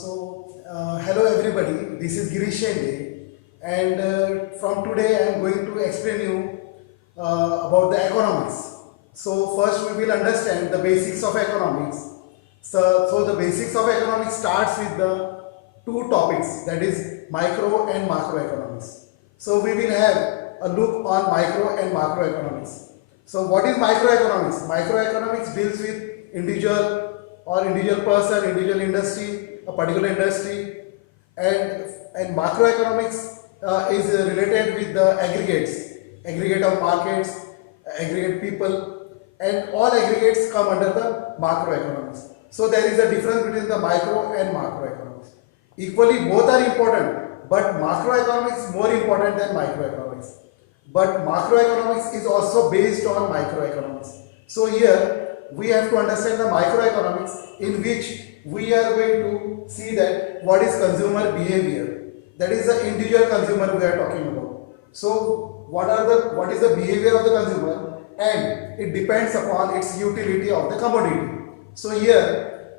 Hello everybody, this is Girish Shende, and from today I am going to explain you about the economics. So first we will understand the basics of economics. So the basics of economics starts with the two topics, that is micro and macroeconomics. So we will have a look on micro and macroeconomics. So what is microeconomics? Microeconomics deals with individual person, individual industry, a particular industry, and macroeconomics is related with the aggregate of markets, aggregate people, and all aggregates come under the macroeconomics. So there is a difference between the micro and macroeconomics. Equally, both are important, but macroeconomics is more important than microeconomics. But macroeconomics is also based on microeconomics. So here we have to understand the microeconomics, in which we are going to see that what is consumer behavior. That is the individual consumer we are talking about. So what is the behavior of the consumer, and it depends upon its utility of the commodity. So here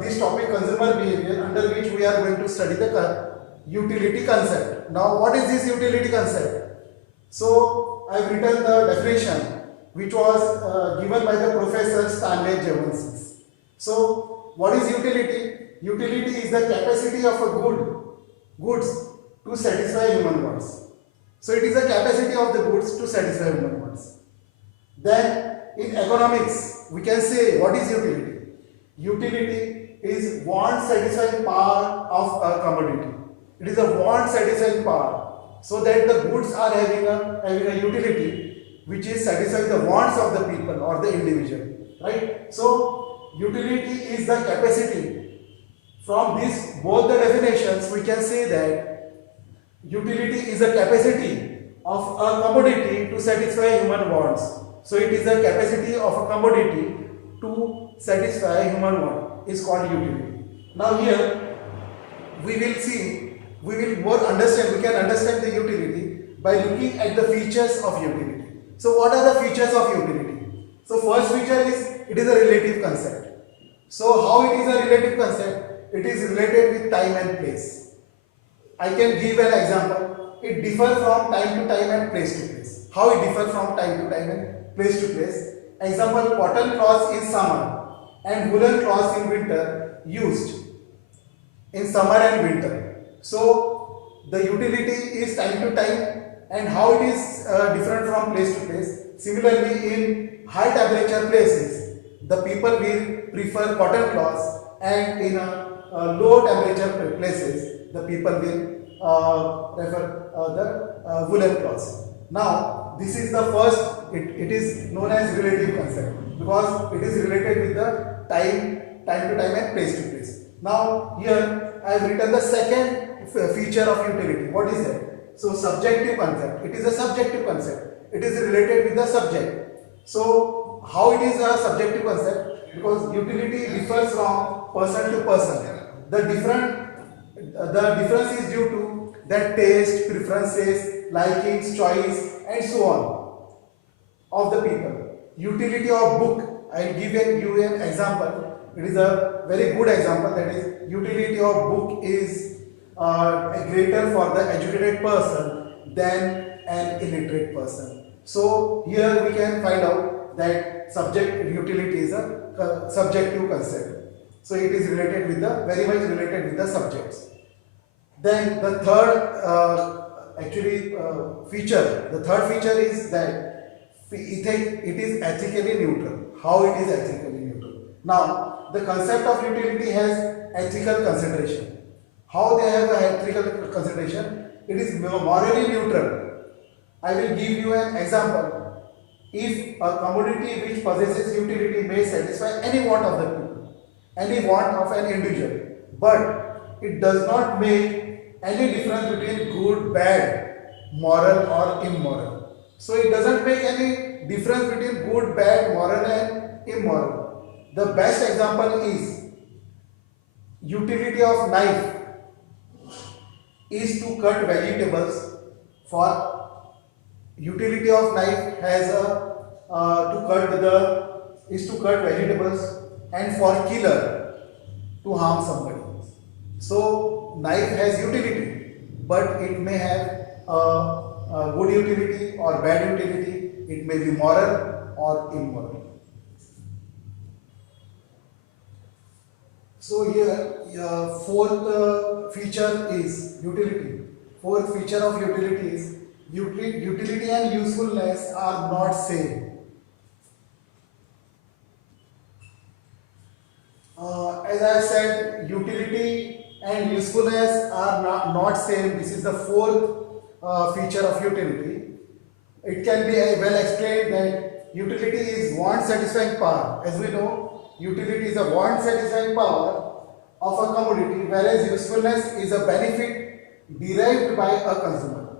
this topic consumer behavior, under which we are going to study the utility concept. Now what is this utility concept? So I have written the definition which was given by the Professor Stanley Jevons. So what is utility? Utility is the capacity of goods to satisfy human wants. So it is the capacity of the goods to satisfy human wants. Then in economics we can say what is utility? Utility is want satisfying power of a commodity. It is a want satisfying power, so that the goods are having a utility which is satisfying the wants of the people or the individual, right? So utility is the capacity. From this both the definitions we can say that utility is a capacity of a commodity to satisfy human wants. So it is the capacity of a commodity to satisfy human want is called utility. Now here we will more understand, we can understand the utility by looking at the features of utility. So what are the features of utility? So first feature is it is a relative concept. So how it is a relative concept? It is related with time and place. I can give an example. It differs from time to time and place to place. How it differs from time to time and place to place? Example, cotton cloth in summer and woolen cloth in winter used in summer and winter. So the utility is time to time, and how it is different from place to place. Similarly, in high temperature places, the people will prefer cotton cloths, and in low temperature places, the people will prefer the woolen cloths. Now, this is the first, it is known as relative concept, because it is related with the time to time and place to place. Now, here I have written the second feature of utility. What is that? So subjective concept. It is a subjective concept. It is related with the subject. So how it is a subjective concept? Because utility differs from person to person. The difference is due to their taste, preferences, likings, choice, and so on of the people. Utility of book. I will give you an example. It is a very good example. That is, utility of book is greater for the educated person than an illiterate person. So here we can find out that subject utility is a subjective concept. So it is related with the very much related with the subjects. Then the third feature. The third feature is that it is ethically neutral. How it is ethically neutral? Now the concept of utility has ethical consideration. How they have an ethical consideration? It is morally neutral. I will give you an example. If a commodity which possesses utility may satisfy any want of the people, any want of an individual, but it does not make any difference between good, bad, moral or immoral. So it doesn't make any difference between good, bad, moral and immoral. The best example is utility of knife is to cut vegetables. For utility of knife has to cut vegetables, and for killer to harm somebody. So knife has utility, but it may have a good utility or bad utility. It may be moral or immoral. So here, fourth feature is utility. Fourth feature of utility is utility and usefulness are not same. As I said, utility and usefulness are not same. This is the fourth feature of utility. It can be well explained that utility is want satisfying power. As we know, utility is a want satisfying power of a commodity, whereas usefulness is a benefit derived by a consumer.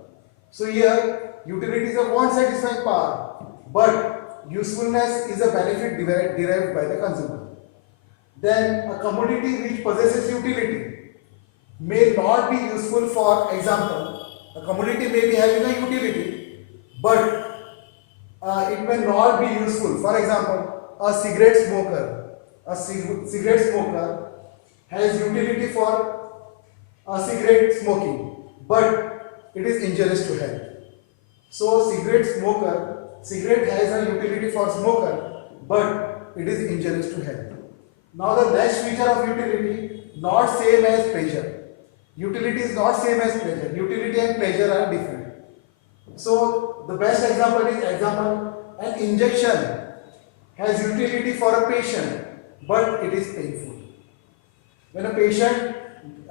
So here, utility is a want satisfying power, but usefulness is a benefit derived by the consumer. Then a commodity which possesses utility may not be useful. For example, a commodity may be having a utility, but it may not be useful. For example, a cigarette smoker. Cigarette smoker has utility for cigarette smoking, but it is injurious to health. So cigarette has a utility for smoker, but it is injurious to health. Now the next feature of utility, not same as pleasure. Utility is not same as pleasure. Utility and pleasure are different. So the best example is an injection has utility for a patient, but it is painful. When a patient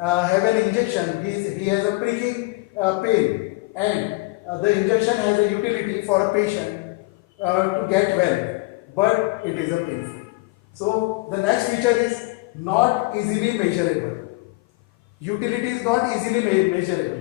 have an injection, he has a pricking pain, and the injection has a utility for a patient to get well, but it is a painful. So the next feature is not easily measurable. Utility is not easily measurable.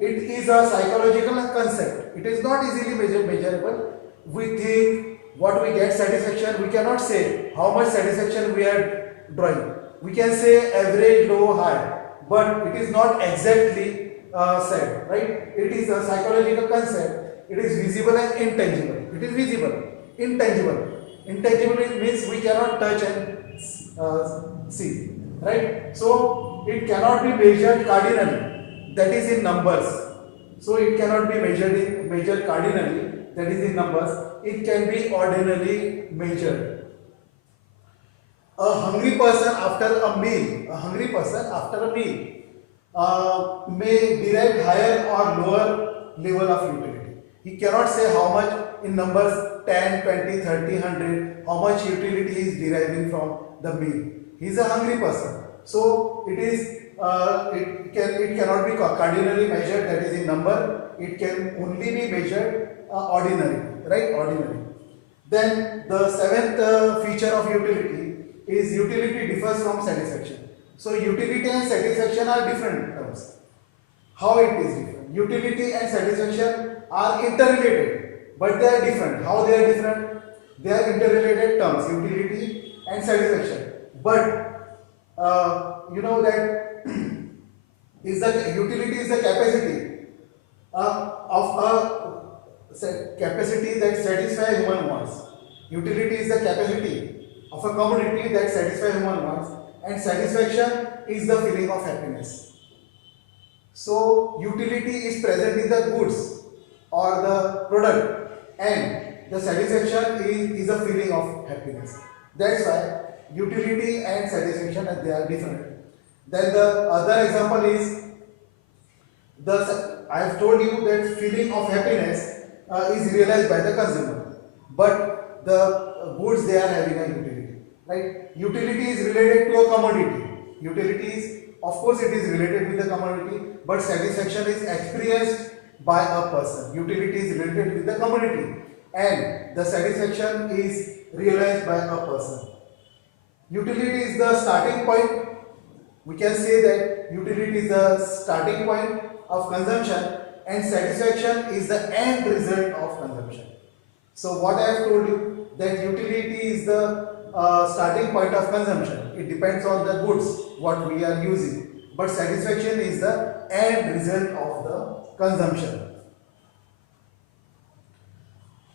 It is a psychological concept. It is not easily measurable. We think what we get satisfaction, we cannot say how much satisfaction we are drawing. We can say average, low, high, but it is not exactly said, right? It is a psychological concept. It is visible and intangible. It is visible, intangible. Intangible means we cannot touch and see, right? So it cannot be measured cardinally, that is in numbers. So it cannot be measured cardinally, that is in numbers. It can be ordinarily measured. A hungry person after a meal, may derive higher or lower level of utility. He cannot say how much in numbers 10, 20, 30, 100, how much utility he is deriving from the meal. He is a hungry person. So it cannot be cardinally measured, that is in number. It can only be measured ordinary, right? Ordinary. Then the seventh feature of utility is utility differs from satisfaction. So utility and satisfaction are different terms. How it is different? Utility and satisfaction are interrelated, but they are different. How they are different? They are interrelated terms, utility and satisfaction. But you know that utility is the capacity of a capacity that satisfies human wants. Utility is the capacity of a commodity that satisfies human wants, and satisfaction is the feeling of happiness. So utility is present in the goods or the product, and the satisfaction is a feeling of happiness. That's why utility and satisfaction they are different. Then the other example is I have told you that feeling of happiness is realized by the consumer, but the goods they are having a utility, right? Utility is related to a commodity. Utility is, of course, it is related with the commodity, but satisfaction is experienced by a person. Utility is related with the commodity, and the satisfaction is realized by a person. Utility is the starting point. We can say that utility is the starting point of consumption, and satisfaction is the end result of consumption. So what I have told you, that utility is the starting point of consumption. It depends on the goods what we are using, but satisfaction is the end result of the consumption.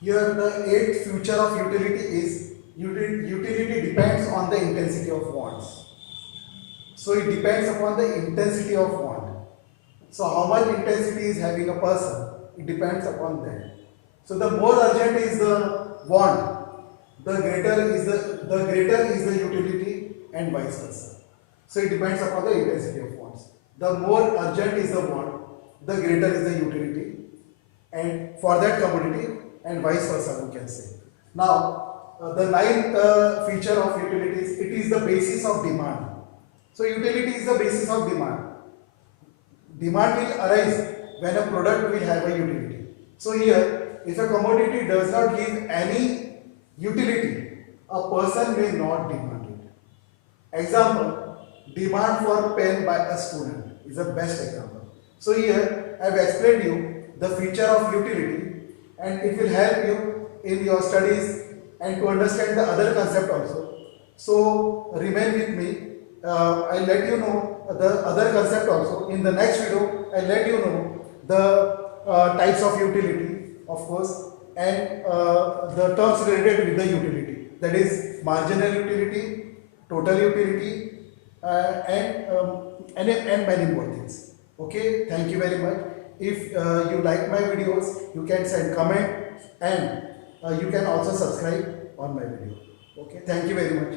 Here the eighth feature of utility is utility depends on the intensity of wants. So it depends upon the intensity of want. So how much intensity is having a person, it depends upon that. So the more urgent is the want, the greater is the utility, and vice versa. So it depends upon the intensity of wants. The more urgent is the want, the greater is the utility, and for that commodity, and vice versa we can say. Now the ninth feature of utilities, it is the basis of demand. So utility is the basis of demand. Demand will arise when a product will have a utility. So here, if a commodity does not give any utility, a person may not demand it. Example, demand for pen by a student is the best example. So here, I have explained you the feature of utility, and it will help you in your studies and to understand the other concept also. So remain with me. I'll let you know the other concept also. In the next video, I'll let you know the types of utility, of course, and the terms related with the utility. That is marginal utility, total utility, and many more things. Okay, thank you very much. If you like my videos, you can send comment, and you can also subscribe on my video. Okay, thank you very much.